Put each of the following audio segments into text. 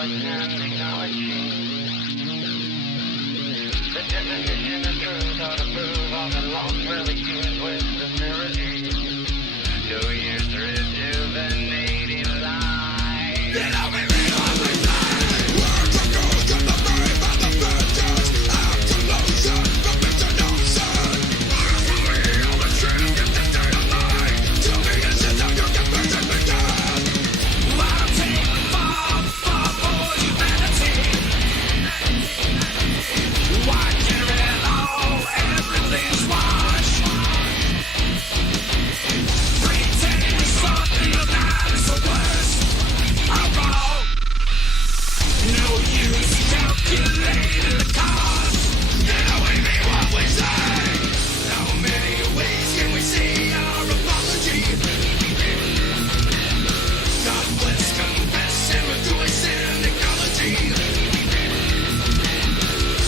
voice and acknowledging the definition of truth ought to prove all the lost religions with facility to use rejuvenating life. Then I'll be real always say, word to go to the very by the vengeance, absolution, the mission of sin. Word for me, all the truth, get the day of life. To me, is it how your conversion began? I'll take the fall for humanity. Watching it all, everything's washed. Pretending something that is the worst. I'm wrong. No use calculating the cost. Then away me what we say. How many ways can we see our apology? God bless, confess, and rejoice in ecology.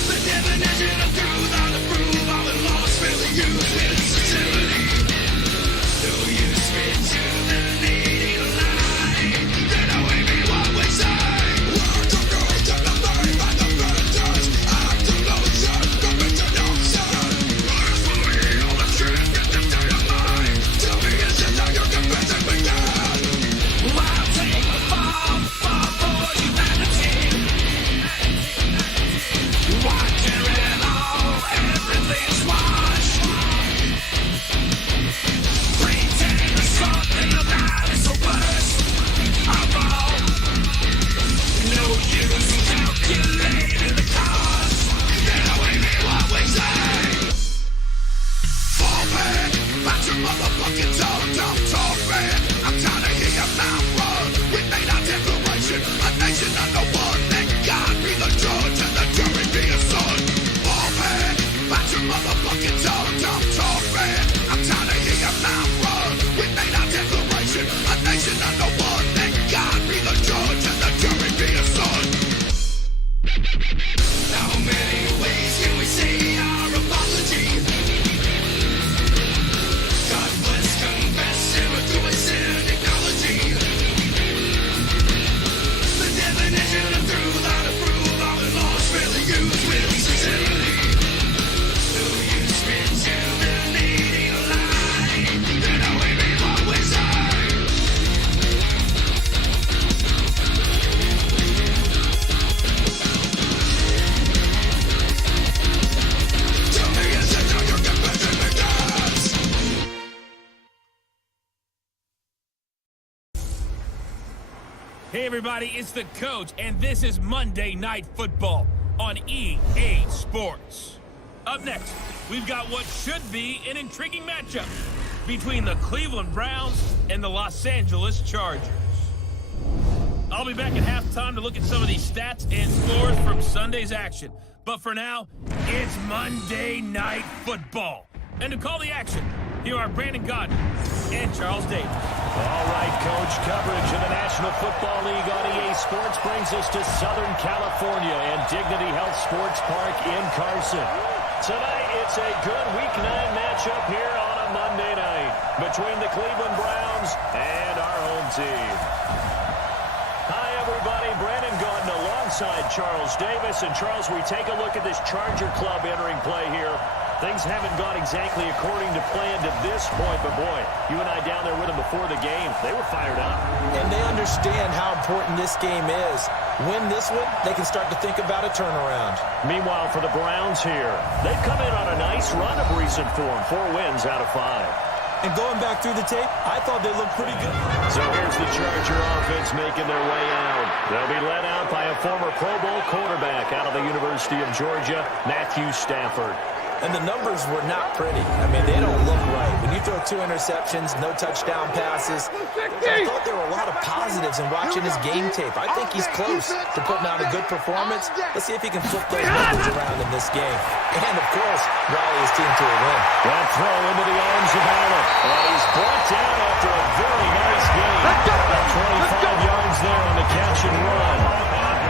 The definition of truth ought to prove all the lost really use with sincerity. No use rejuvenating life. Then away me what we say. Word to go to the very by the vengeance. Absolution, the mission of sin. Word for me, all the truth, get the day of life. Tell me, is it how your conviction began? I'll take the fall for humanity. Watching it all, everything's washed. Pretending something that is the worst. I'm wrong. No use calculating the cost. Then away me what we say. Fall back, about your motherfucking tongue, dumb talk, man. I'm tired of hearing your mouth run. We made our declaration, a nation under one. Let God be the judge and the jury be a son. Fall back, about your motherfucking tongue, dumb talk, man. I'm tired of hearing your mouth run. We made our declaration, a nation under one. Let God be the judge and the jury be a son. How many ways can we say our apology? God bless, confess, and rejoice in ecology. The definition of truth ought to prove all the lost really use with sincerity. No use rejuvenating life. Then away me what we say. Tell me, is it how your conviction begins? Hey everybody, it's the coach, and this is Monday Night Football on EA Sports. Up next, we've got what should be an intriguing matchup between the Cleveland Browns and the Los Angeles Chargers. I'll be back at halftime to look at some of these stats and scores from Sunday's action. But for now, it's Monday Night Football. And to call the action, here are Brandon Godden and Charles Davis. All right, Coach, coverage of the National Football League on EA Sports brings us to Southern California and Dignity Health Sports Park in Carson. Tonight, it's a good Week 9 matchup here on a Monday night between the Cleveland Browns and our home team. Hi, everybody. Brandon Gaudin alongside Charles Davis. And, Charles, we take a look at this Charger club entering play here. Things haven't gone exactly according to plan to this point, but boy, you and I down there with them before the game, they were fired up. And they understand how important this game is. Win this one, they can start to think about a turnaround. Meanwhile, for the Browns here, they've come in on a nice run of recent form, 4 wins out of 5. And going back through the tape, I thought they looked pretty good. So here's the Charger offense making their way out. They'll be led out by a former Pro Bowl quarterback out of the University of Georgia, Matthew Stafford. And the numbers were not pretty. I mean, they don't look right. When you throw 2 interceptions, no touchdown passes, I thought there were a lot of positives in watching his game tape. I think he's close to putting out a good performance. Let's see if he can flip those numbers around in this game. And, of course, rally his team to a win. That throw into the arms of Allen. And he's brought down after a very nice game. About 25 yards there on the catch and run.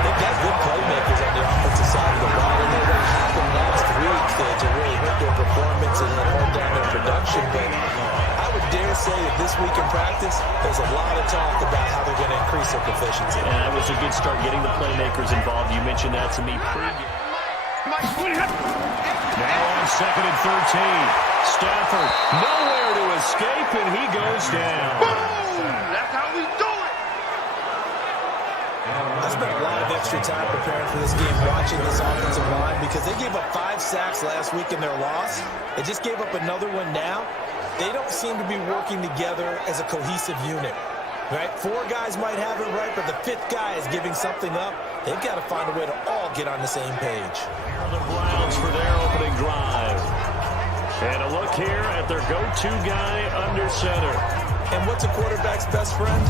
They've got good playmakers on the offensive side of the ball. And what happened last week to really hurt their performance and hold down their production. But I would dare say that this week in practice, there's a lot of talk about how they're going to increase their proficiency. And that was a good start getting the playmakers involved. You mentioned that to me pre-game. Now on 2nd and 13. Stafford nowhere to escape, and he goes down. Boom! That's how we do it. I spent a lot of extra time preparing for this game, watching this offensive line, because they gave up 5 sacks last week in their loss. They just gave up another one now. They don't seem to be working together as a cohesive unit. Right? 4 guys might have it right, but the 5th guy is giving something up. They've got to find a way to all get on the same page. The Browns for their opening drive. And a look here at their go-to guy under center. And what's a quarterback's best friend?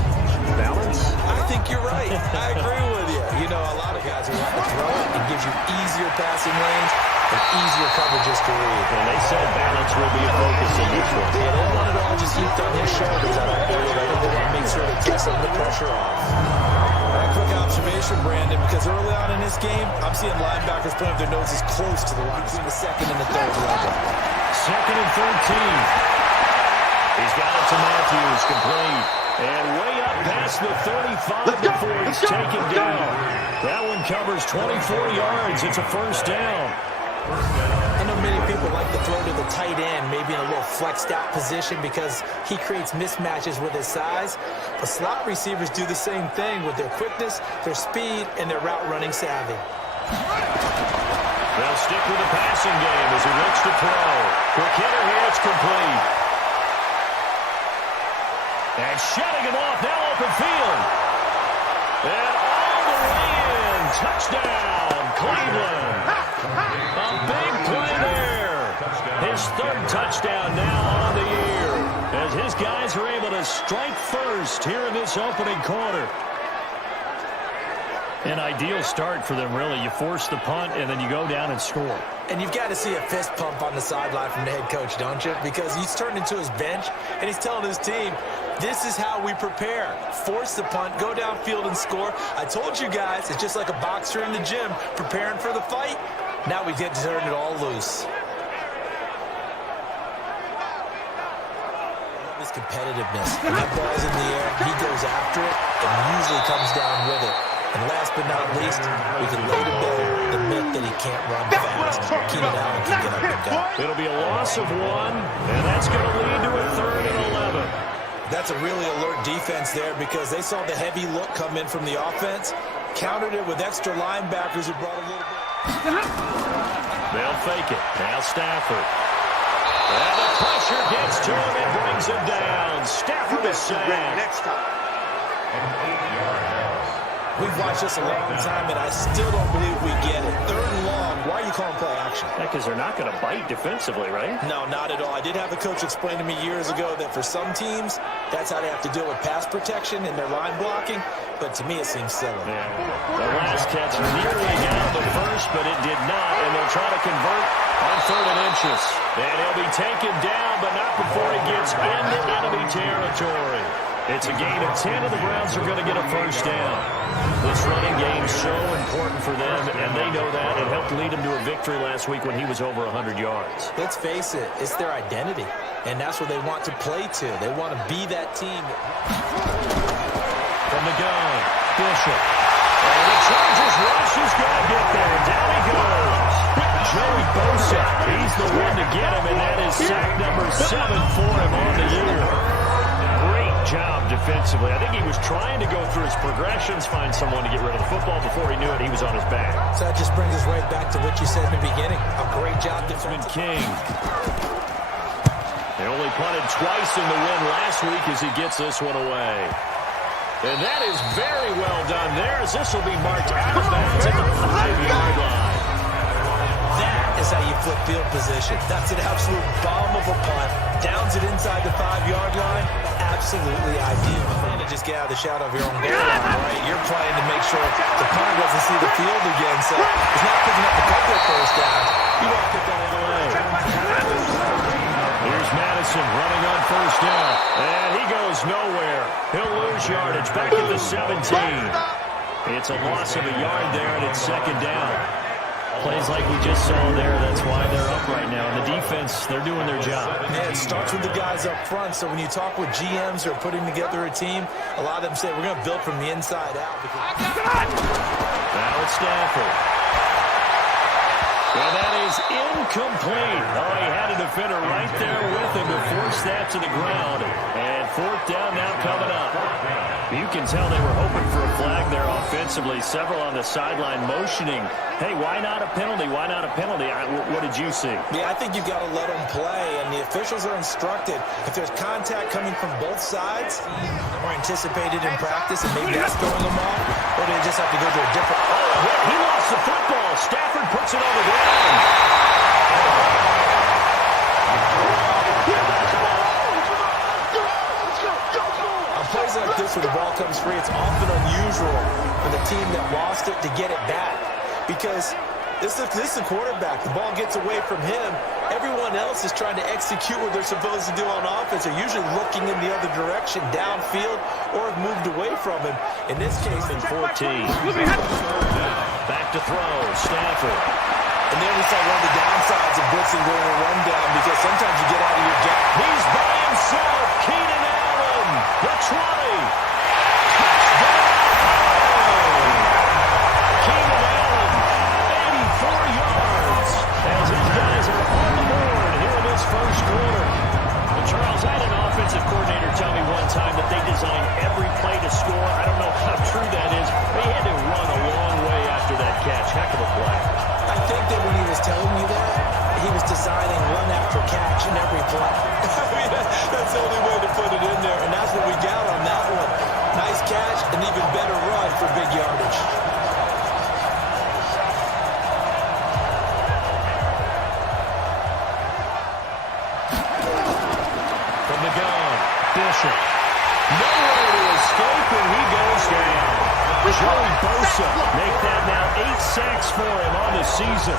Balance? I think you're right. I agree with you. You know, a lot of guys are want to throw it. It gives you easier passing lanes and easier coverages to read. And they said balance will be a focus in this one. Yeah, they don't want it all just heaped on his shoulders. I don't believe. I think they want to make sure to take some of the pressure off. All right, quick observation, Brandon, because early on in this game, I'm seeing linebackers putting up their noses close to the line between the 2nd and the 3rd level. 2nd and 13. He's got it to Matthews, complete. And way up past the 35 before he's taken down. That one covers 24 yards. It's a first down. I know many people like to throw to the tight end, maybe in a little flexed out position because he creates mismatches with his size. But slot receivers do the same thing with their quickness, their speed, and their route running savvy. They'll stick with the passing game as he looks to throw. Quick hitter here, it's complete. And shutting him off, now open field. And all the way in. Touchdown, Cleveland. A big play there. His 3rd touchdown now on the year as his guys are able to strike first here in this opening quarter. An ideal start for them, really. You force the punt, and then you go down and score. And you've got to see a fist pump on the sideline from the head coach, don't you? Because he's turned into his bench, and he's telling his team, this is how we prepare. Force the punt, go downfield and score. I told you guys, it's just like a boxer in the gym preparing for the fight. Now we get to turn it all loose. His competitiveness. When that ball's in the air, he goes after it and usually comes down with it. And last but not least, we can lay to bed the myth that he can't run fast. Keenan Allen can get up and go. It'll be a loss of 1, and that's going to lead to a 3rd and 11. That's a really alert defense there because they saw the heavy look come in from the offense, countered it with extra linebackers who brought a little bit. They'll fake it. Now Stafford. And the pressure gets to him and brings him down. Stafford is sacked. Next time. We've watched this a long time, and I still don't believe we get it. 3rd and long. Why are you calling play action? Because they're not going to bite defensively, right? No, not at all. I did have a coach explain to me years ago that for some teams, that's how they have to deal with pass protection and their line blocking. But to me, it seems silly. Yeah. The last catch nearly down the first, but it did not, and they'll try to convert on 3rd and inches. And he'll be taken down, but not before he gets into enemy territory. It's a gain of 10, and the Browns are going to get a first down. This running game is so important for them, and they know that. It helped lead them to a victory last week when he was over 100 yards. Let's face it, it's their identity, and that's what they want to play to. They want to be that team. From the gun, Bishop. And the Chargers rush is going to get there. Down he goes. Joey Bosa, he's the one to get him, and that is sack number 7 for him on the year. Job defensively. I think he was trying to go through his progressions, find someone to get rid of the football. Before he knew it, he was on his back. So that just brings us right back to what you said in the beginning. A great job defensively. King. They only punted twice in the win last week as he gets this one away. And that is very well done there, as this will be marked out of bounds at the 5-yard line. That is how you flip field position. That's an absolute bomb of a punt. Downs it inside the 5-yard line. Absolutely ideal. To just get out of the shadow of your own goal line, right? You're playing to make sure the punter doesn't see the field again. So he's not picking up a couple of first downs. You want to pick that all the way. Here's Madison running on first down. And he goes nowhere. He'll lose yardage back at the 17. It's a loss of a yard there, and it's 2nd down. Plays like we just saw there, that's why they're up right now. And the defense, they're doing their job. Yeah, it starts with the guys up front. So when you talk with GMs who are putting together a team, a lot of them say we're going to build from the inside out. Now it's Stafford. Well, that is incomplete. Oh, he had a defender right there with him to force that to the ground. And fourth down now coming up. You can tell they were hoping for a flag there offensively. Several on the sideline motioning. Hey, why not a penalty? Why not a penalty? What did you see? Yeah, I think you've got to let them play, and the officials are instructed. If there's contact coming from both sides, or anticipated in practice, and maybe that's throwing them off, or do they just have to go to a different... Oh, he lost the football. Stafford puts it on the ground. On plays like this where the ball comes free, it's often unusual for the team that lost it to get it back. Because this is the quarterback. The ball gets away from him. Everyone else is trying to execute what they're supposed to do on offense. They're usually looking in the other direction, downfield, or have moved away from him. In this case, in 14. Back to throw, Stafford. And then we saw one of the downsides of blitzing going a rundown, because sometimes you get out of your gap. He's by himself. Keenan Allen, the 20. Touchdown! Keenan Allen, 84 yards. As his guys are on the board here in this first quarter. And Charles, I had an offensive coordinator tell me one time that they design every play to score. I don't know how true that is. They had to run a long way after that catch. Heck of a play. I think that when he was telling you that, he was designing run after catch in every play. I mean, that's the only way to put it in there, and that's what we got on that one. Nice catch, an even better run for big yardage. From the gun, Bishop. Nowhere to escape, and he goes down. Joey Bosa make that now 8 sacks for him on the season.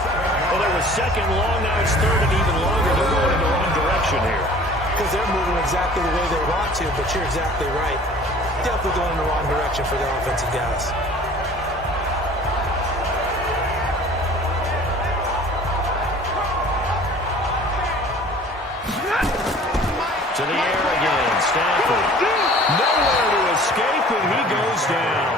Well, there was second long, now it's third and even longer. They're going in the wrong direction here. Because they're moving exactly the way they want to, but you're exactly right. Definitely going in the wrong direction for the offensive guys. To the air again, Stafford. Nowhere to escape, and he goes down.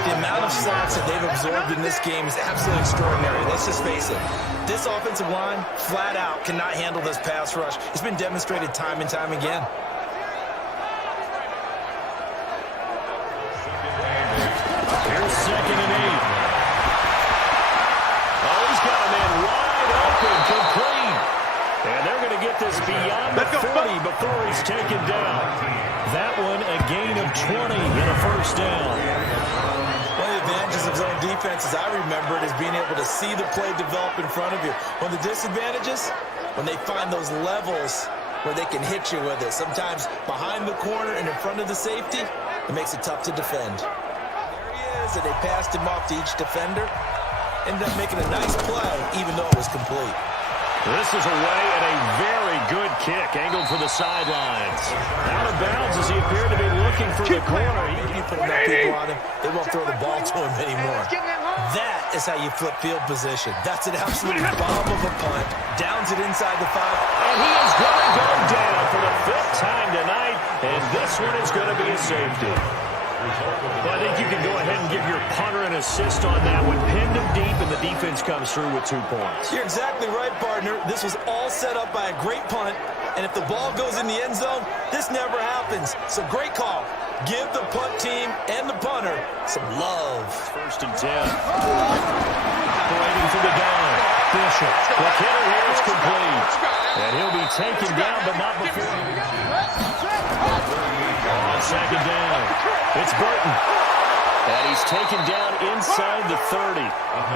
The amount of sacks that they've absorbed in this game is absolutely extraordinary. Let's just face it. This offensive line, flat out, cannot handle this pass rush. It's been demonstrated time and time again. Here's 2nd and 8. Oh, he's got a man wide open, complete. And they're going to get this beyond the 40 before he's taken down. That one, a gain of 20 in a first down. One of the advantages of zone defense, as I remember it, is being able to see the play develop in front of you. One of the disadvantages, when they find those levels where they can hit you with it. Sometimes behind the corner and in front of the safety, it makes it tough to defend. There he is, and they passed him off to each defender. Ended up making a nice play, even though it was complete. This is away and a very good kick, angled for the sidelines. Out of bounds as he appeared to be looking for the corner. You put enough people on him, they won't throw the ball to him anymore. That is how you flip field position. That's an absolute bomb of a punt. Downs it inside the 5. And he is going to go down for the 5th time tonight, and this one is going to be a safety. Well, I think you can go ahead and give your punter an assist on that one. Pinned him deep, and the defense comes through with 2 points. You're exactly right, partner. This was all set up by a great punt, and if the ball goes in the end zone, this never happens. So great call. Give the punt team and the punter some love. 1st and 10. Waiting for the gun. Bishop. The hitter here is complete. And he'll be taken down, but not before. On 2nd down, it's Burton. And he's taken down inside the 30.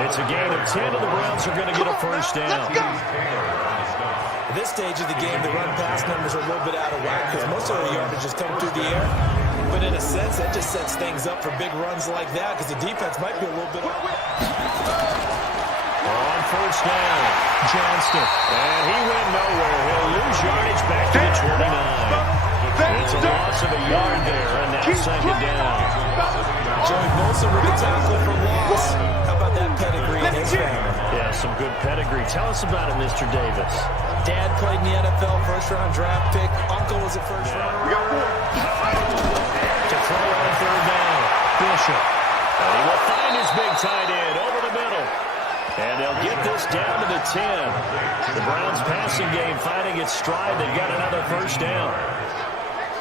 It's a gain of 10, and the Browns are going to get a first down. At this stage of the game, the run-pass numbers are a little bit out of whack because most of the yardage is coming through the air. But in a sense, that just sets things up for big runs like that because the defense might be a little bit off. On 1st down, Johnston. And he went nowhere. He'll lose yardage back to the 29. It's a loss of a yard there, and now 2nd down. Joey Bosa with the tackle for loss. How about that pedigree in his family? Yeah, some good pedigree. Tell us about it, Mr. Davis. Dad played in the NFL, first-round draft pick. Uncle was a first-round. To throw on third down, Bishop. And he will find his big tight end over the middle. And they'll get this down to the 10. The Browns passing game finding its stride. They've got another first down.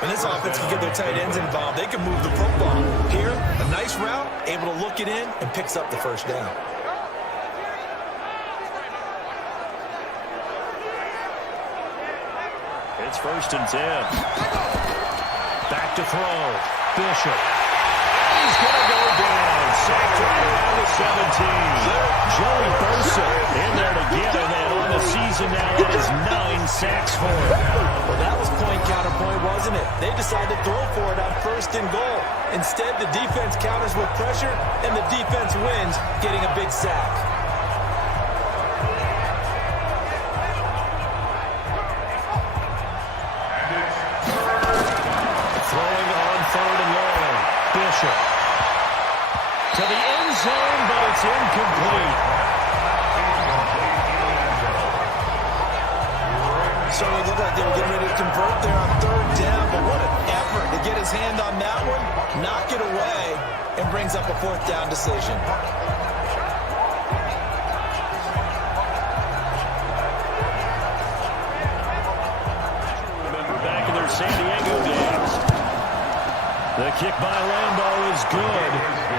When this offense can get their tight ends involved, they can move the football. Here, a nice route, able to look it in, and picks up the first down. It's 1st and 10. Back to throw. Bishop. He's going to go down. Sacked right around the 17. Joey Bosa in there to get him. And on the season now, that is 9 sacks for him. Well, that was point counterpoint, wasn't it? They decided to throw for it on 1st and goal. Instead, the defense counters with pressure, and the defense wins, getting a big sack. Throwing on 3rd and long. Bishop. To the end zone, but it's incomplete. So it looked like they were getting ready to convert there on 3rd down, but what an effort to get his hand on that one, knock it away, and brings up a 4th down decision. Remember back in their San Diego days. The kick by Lambo is good.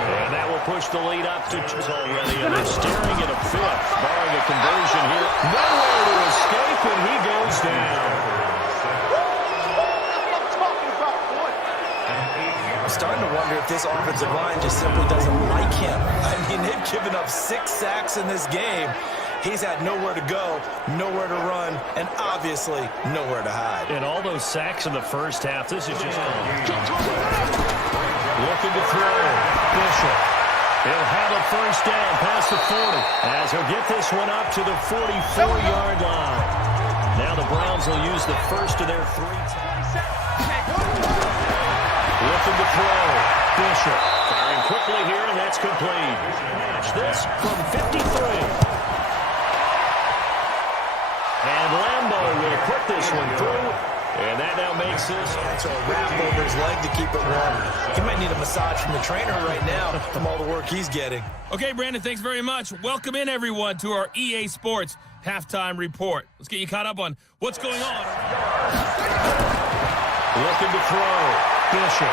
And that will push the lead up to 2 already. And they're staring at a 5th, barring a conversion here. Nowhere to escape, and he goes down. I'm starting to wonder if this offensive line just simply doesn't like him. I mean, they've given up 6 sacks in this game. He's had nowhere to go, nowhere to run, and obviously nowhere to hide. And all those sacks in the first half, this is just looking to throw. Bishop. He'll have a first down past the 40 as he'll get this one up to the 44-yard line. Now the Browns will use the first of their 3. Looking to throw. Bishop. Firing quickly here, and that's complete. Watch this from 53. And Lambo will put this one through, and that now makes this. So a wrap over his leg to keep it warm. He might need a massage from the trainer right now from all the work he's getting. Okay, Brandon, thanks very much. Welcome in, everyone, to our EA Sports Halftime Report. Let's get you caught up on what's going on. Looking to throw. Bishop.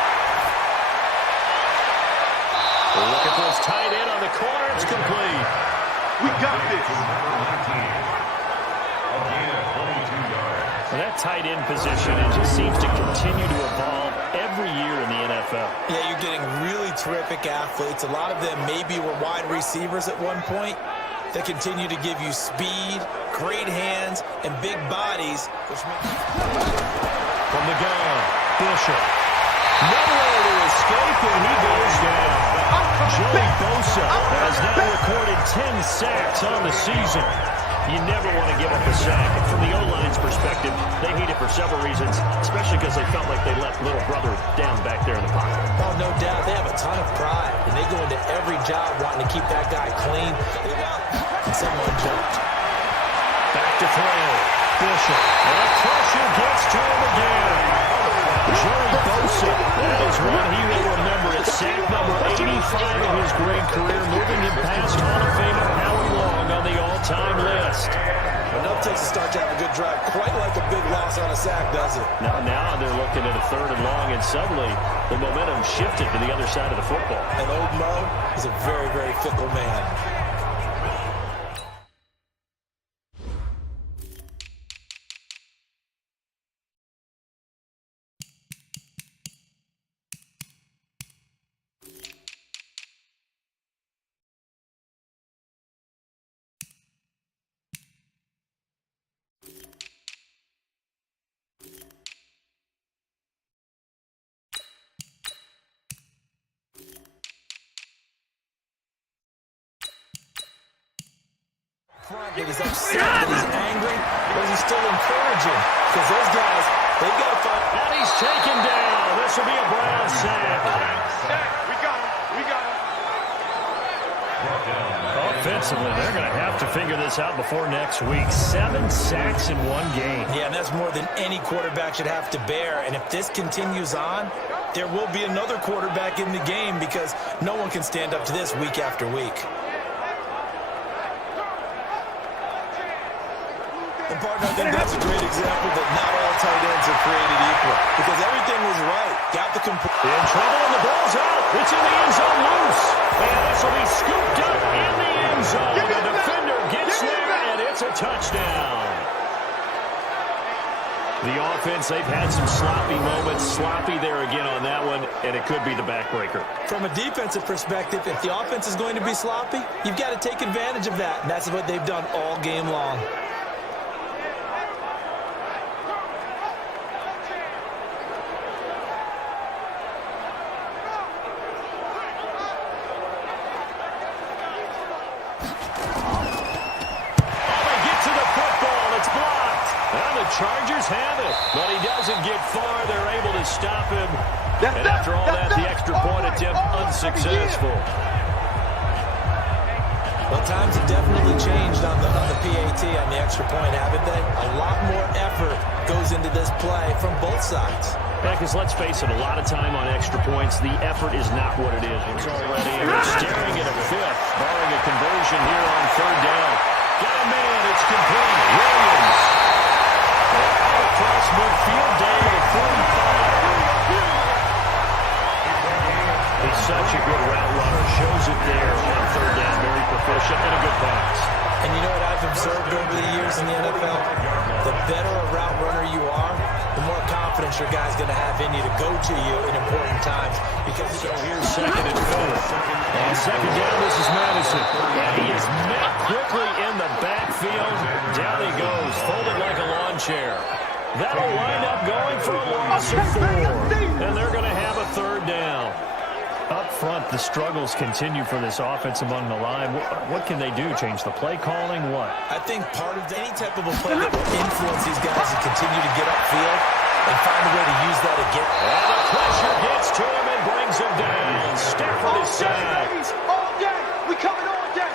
Look at this tight end on the corner. It's complete. We got this. Well, that tight end position, it just seems to continue to evolve every year in the NFL. Yeah, you're getting really terrific athletes. A lot of them maybe were wide receivers at one point. They continue to give you speed, great hands, and big bodies. From the gun, Bishop. Nowhere to escape, and he goes down. Joey Bosa has now recorded 10 sacks on the season. You never want to give up a sack. And from the O-line's perspective, they hate it for several reasons, especially because they felt like they let little brother down back there in the pocket. Oh, no doubt. They have a ton of pride, and they go into every job wanting to keep that guy clean. And someone jumped. Back to throw. Bishop. And the pressure gets to him again. Joey Bosa, that is one he will remember. It's sack number 85 in his great career, moving him past Hall of Famer Howie Long on the all-time list. Enough takes to start to have a good drive, quite like a big loss on a sack, does it? Now they're looking at a 3rd and long, and suddenly the momentum shifted to the other side of the football. And old Mo is a very, very fickle man. That he's upset, that he's angry, but he's still encouraging. Because those guys, they've got to find. And he's taken down. The this will be a Brown sack. We got him. We got him. Offensively, they're going to have to figure this out before next week. 7 sacks in one game. Yeah, and that's more than any quarterback should have to bear. And if this continues on, there will be another quarterback in the game because no one can stand up to this week after week. And partner, I think that's a great example that not all tight ends are created equal because everything was right. Got the complete. In trouble and the ball's out. It's in the end zone loose. And this will be scooped up in the end zone. The defender gets there and it's a touchdown. The offense, they've had some sloppy moments. Sloppy there again on that one, and it could be the backbreaker. From a defensive perspective, if the offense is going to be sloppy, you've got to take advantage of that. And that's what they've done all game long. Chargers have it, but he doesn't get far. They're able to stop him. And after all that, the extra point attempt unsuccessful. Well, times have definitely changed on the PAT, on the extra point, haven't they? A lot more effort goes into this play from both sides. Yeah, because let's face it, a lot of time on extra points, the effort is not what it is. It's already, and they're staring at a fifth, barring a conversion here on third down. Got a man, it's complete. Williams. Across midfield down to the 45. He's such a good route runner. Shows it there on third down. Very proficient and a good pass. And you know what I've observed over the years in the NFL? The better a route runner you are, the more confidence your guy's going to have in you to go to you in important times. Because so here's second and 4. On second down, this is Madison. And he is met quickly in the backfield. Down he goes, folded like a lawn chair. That'll wind up going for a loss of 4. And they're going to have a third down. Up front, the struggles continue for this offense among the line. What can they do? Change the play calling? What? I think part of any type of a play that will influence these guys to continue to get upfield and find a way to use that again. And the pressure gets to him and brings him down. Stafford is sacked. All day. We coming all day.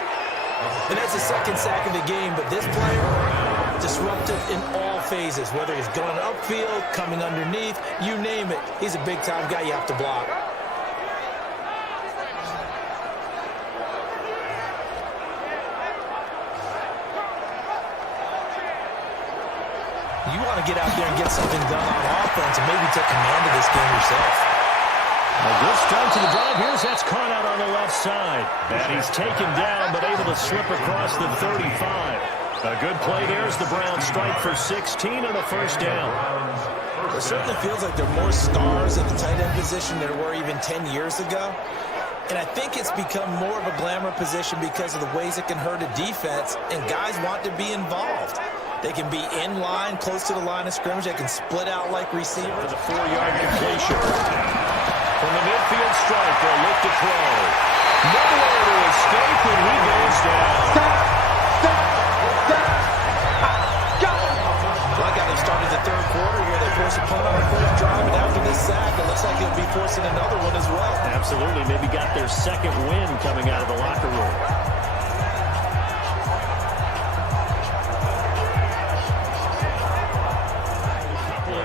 And that's the second sack of the game, but this player, disruptive in all phases, whether he's going upfield, coming underneath, you name it. He's a big-time guy you have to block. You want to get out there and get something done on offense and maybe take command of this game yourself. A good start to the drive. Here's that's caught out on the left side. And he's taken down but able to slip across the 35. A good play there as the Browns strike for 16 and a first down. It certainly feels like there are more stars at the tight end position than there were even 10 years ago. And I think it's become more of a glamour position because of the ways it can hurt a defense, and guys want to be involved. They can be in line, close to the line of scrimmage. They can split out like receivers. The 4-yard completion. From the midfield strike, they'll look to throw. Nowhere to escape when he goes down. Like how they started the third quarter here. They forced a punt on the first drive, and after this sack, it looks like they'll be forcing another one as well. Absolutely. Maybe got their second win coming out of the locker room.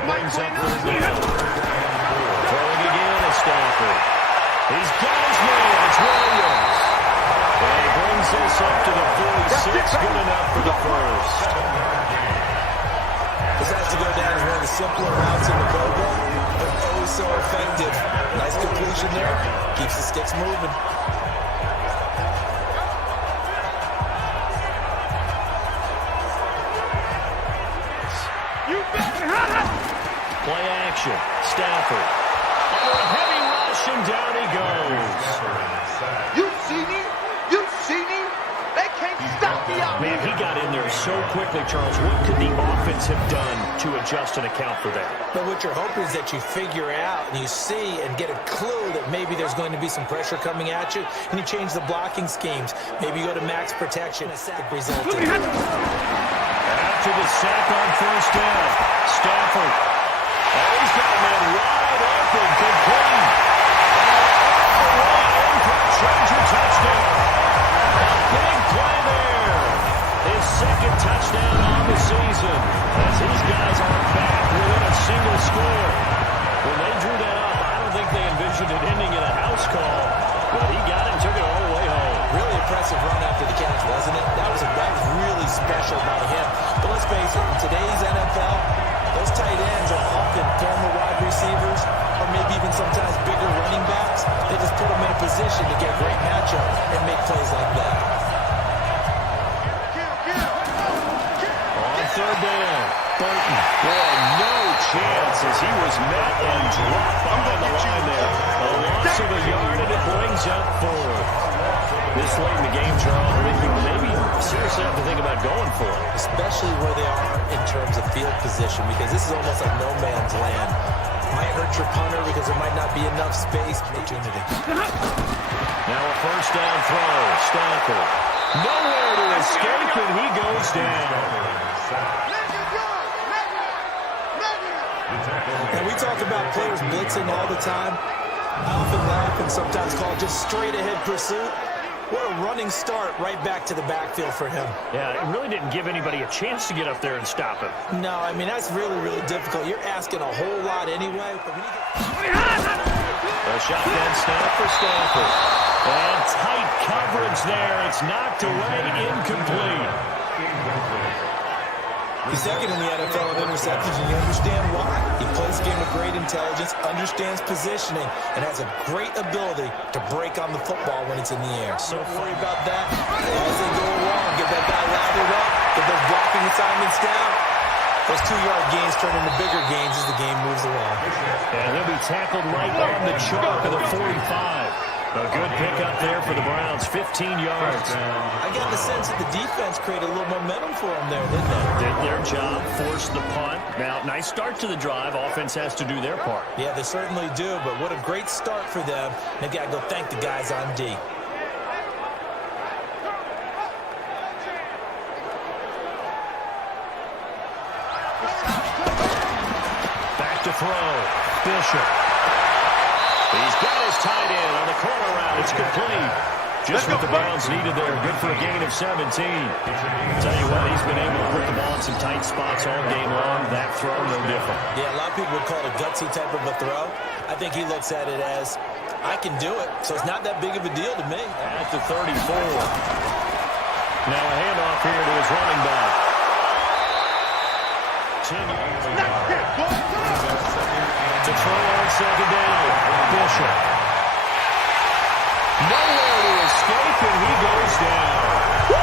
Brings up third down. Throwing again is Stafford. He's got his man. It's Williams. And he brings this up to the 46. Good enough for the first. This has to go down as one of the simpler routes in the program, but oh so effective. Nice completion there. Keeps the sticks moving. Play action. Stafford. Under a heavy rush, and down he goes. You see me? You see me? They can't stop me out Man, he got in there so quickly, Charles. What could the offense have done to adjust and account for that? But what you're hoping is that you figure out and you see and get a clue that maybe there's going to be some pressure coming at you, and you change the blocking schemes. Maybe you go to max protection. A sack resulted. After the sack on first down, Stafford. Oh, he's got a man wide open. Could receivers or maybe even sometimes bigger running backs, they just put them in a position to get a great matchup and make plays like that. On third down, Burton. Boy, no chance as he was met and dropped behind the line there. A loss of a yard, and it brings up 4. This late in the game, Charles, Ricky, maybe seriously have to think about going for it. Especially where they are in terms of field position, because this is almost like no man's land. Might hurt your punter because there might not be enough space. Opportunity. Now a first down throw. Stanford. Nowhere to escape, and he goes down. And we talk about players blitzing all the time. I often laugh and sometimes call it just straight ahead pursuit. What a running start right back to the backfield for him. Yeah, it really didn't give anybody a chance to get up there and stop him. No, I mean, that's really, really difficult. You're asking a whole lot anyway. But when you get... A shotgun snap for Stanford. And tight coverage there. It's knocked away, incomplete. He's second in the NFL in interceptions, and you understand why. He plays the game with great intelligence, understands positioning, and has a great ability to break on the football when it's in the air. So don't worry about that. As they go along, get that guy lathered up, get those blocking assignments down. Those 2-yard gains turn into bigger gains as the game moves along. And he'll be tackled right on the chalk of the 45. A good pickup there for the Browns, 15 yards. I got the sense that the defense created a little momentum for them there, didn't they? Did their job, forced the punt. Now, nice start to the drive. Offense has to do their part. Yeah, they certainly do, but what a great start for them. They got to go thank the guys on D. Back to throw. Bishop. He's got his tight end on the corner route. It's complete. Just what the Browns needed there. Good for a gain of 17. Tell you what, he's been able to put the ball in some tight spots all game long. That throw, no different. Yeah, a lot of people would call it a gutsy type of a throw. I think he looks at it as, I can do it, so it's not that big of a deal to me. At the 34. Now a handoff here to his running back. 10 yards. To throw on second down. Bishop. Nowhere to escape, and he goes down.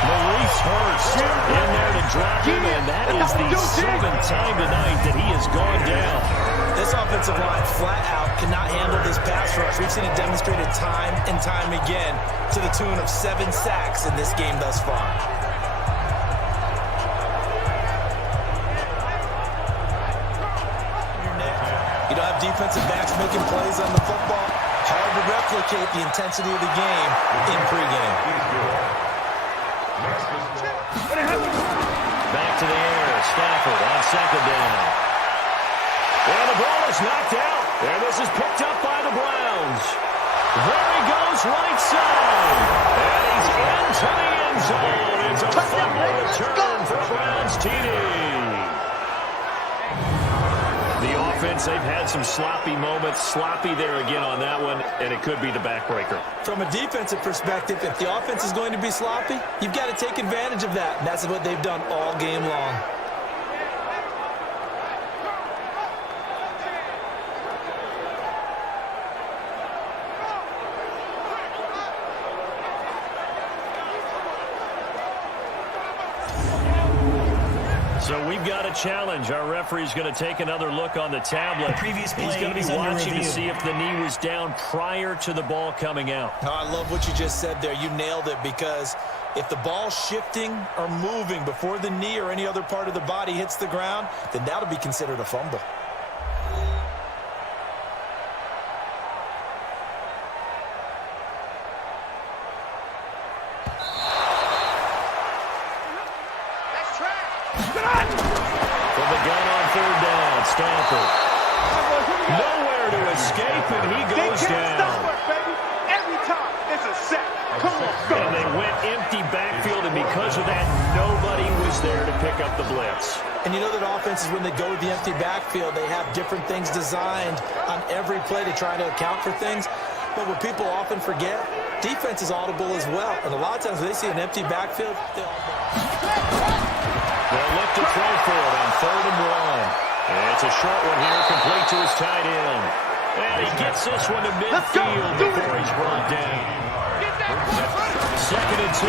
Maurice Hurst in there to drop him, and that is the 7th time tonight that he has gone down. This offensive line flat out cannot handle this pass rush. We've seen it demonstrated time and time again to the tune of 7 sacks in this game thus far. You don't have defensive backs making plays on the football. Hard to replicate the intensity of the game in pregame. Back to the air. Stafford on second down. And the ball is knocked out. And this is picked up by the Browns. There he goes, right side. And he's into the end zone. It's a fumble return for Browns TD. The offense, they've had some sloppy moments. Sloppy there again on that one, and it could be the backbreaker. From a defensive perspective, if the offense is going to be sloppy, you've got to take advantage of that. And that's what they've done all game long. So we've got a challenge. Our referee's going to take another look on the tablet. He's going to be watching to see if the knee was down prior to the ball coming out. Oh, I love what you just said there. You nailed it, because if the ball's shifting or moving before the knee or any other part of the body hits the ground, then that'll be considered a fumble. From the gun on third down, Stanford. Nowhere to escape, and he goes down. Stop it, baby. Every time, it's a sack. Come on, go. And they went empty backfield, and because of that, nobody was there to pick up the blitz. And you know that offenses, when they go with the empty backfield, they have different things designed on every play to try to account for things. But what people often forget, defense is audible as well. And a lot of times when they see an empty backfield, they all go. They'll look to throw for it on 3rd and 1. It's a short one here, complete to his tight end. And he gets this one to midfield before he's brought down. 2nd and 2.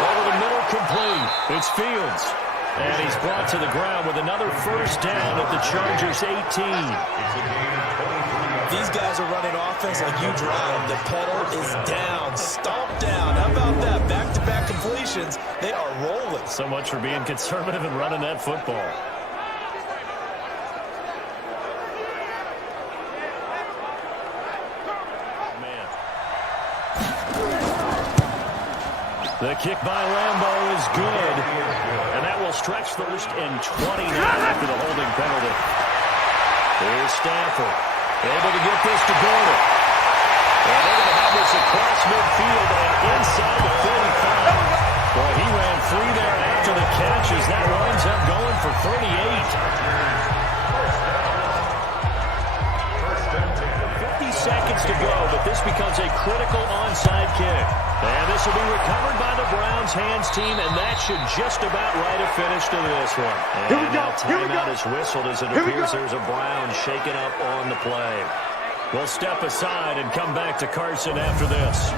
Over the middle, complete. It's Fields. And he's brought to the ground with another first down at the Chargers' 18. These guys are running offense like you drive. The pedal is down, stomped down. How about that? Back-to-back completions. They are rolling. So much for being conservative and running that football. Man. The kick by Lambo is good. And that will stretch 1st and 20 now after the holding penalty. Here's Stafford. Able to get this to Gordon. And they're going to have this across midfield and inside the 45. Boy, he ran free there after the catch as that winds up going for 38. 50 seconds to go, but this becomes a critical onside kick. And this will be recovered by the Browns hands team, and that should just about write a finish to this one. And now timeout is whistled as it appears there's a Brown shaken up on the play. We'll step aside and come back to Carson after this.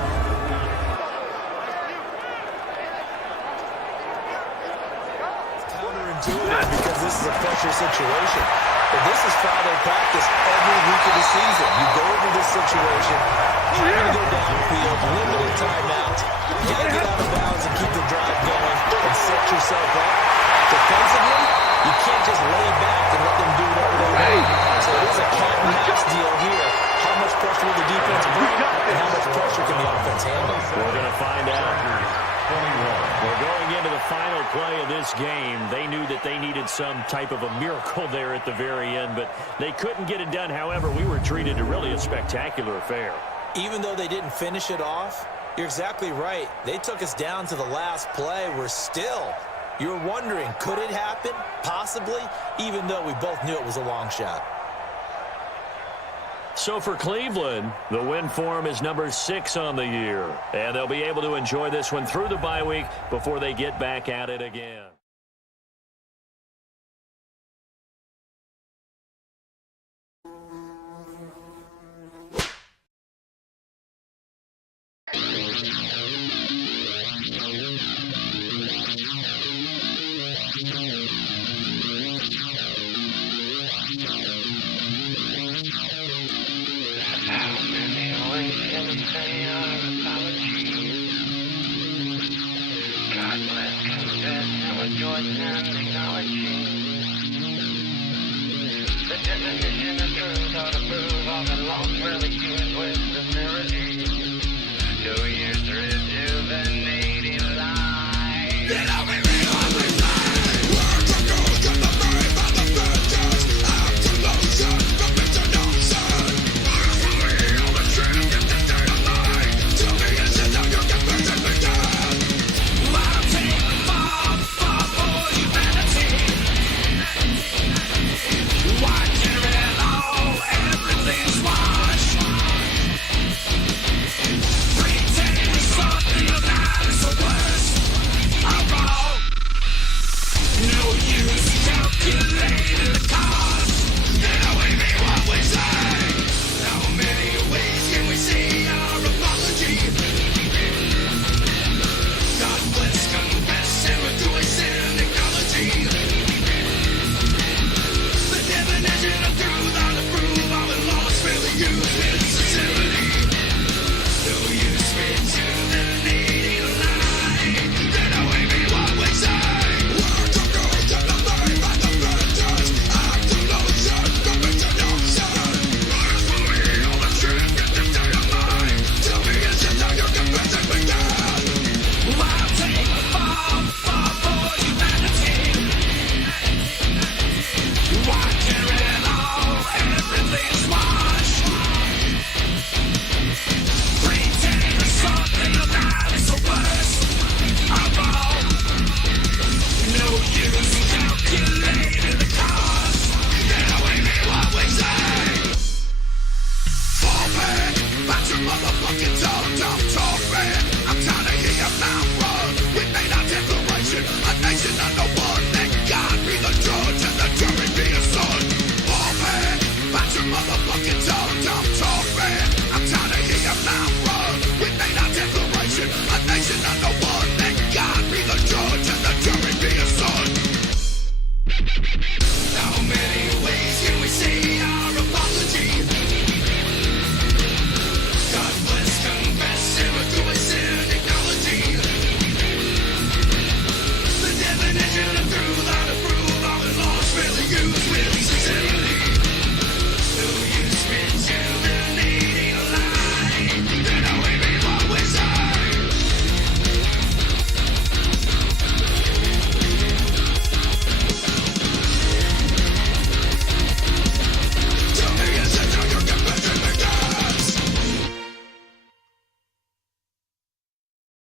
Counterintuitive because this is a pressure situation. But this is Friday practice every week of the season. You go into this situation, trying to go downfield, limited timeouts. You got to get out of bounds and keep the drive going and set yourself up. Defensively, you can't just lay back and let them do whatever they want. So it is a cat and mouse deal here. How much pressure will the defense bring and how much pressure can the offense handle? We're going to find out. We're going into the final play of this game. They knew that they needed some type of a miracle there at the very end, but they couldn't get it done. However, we were treated to really a spectacular affair. Even though they didn't finish it off, you're exactly right. They took us down to the last play. You're wondering, could it happen? Possibly, even though we both knew it was a long shot. So for Cleveland, the win form is number 6 on the year. And they'll be able to enjoy this one through the bye week before they get back at it again. Do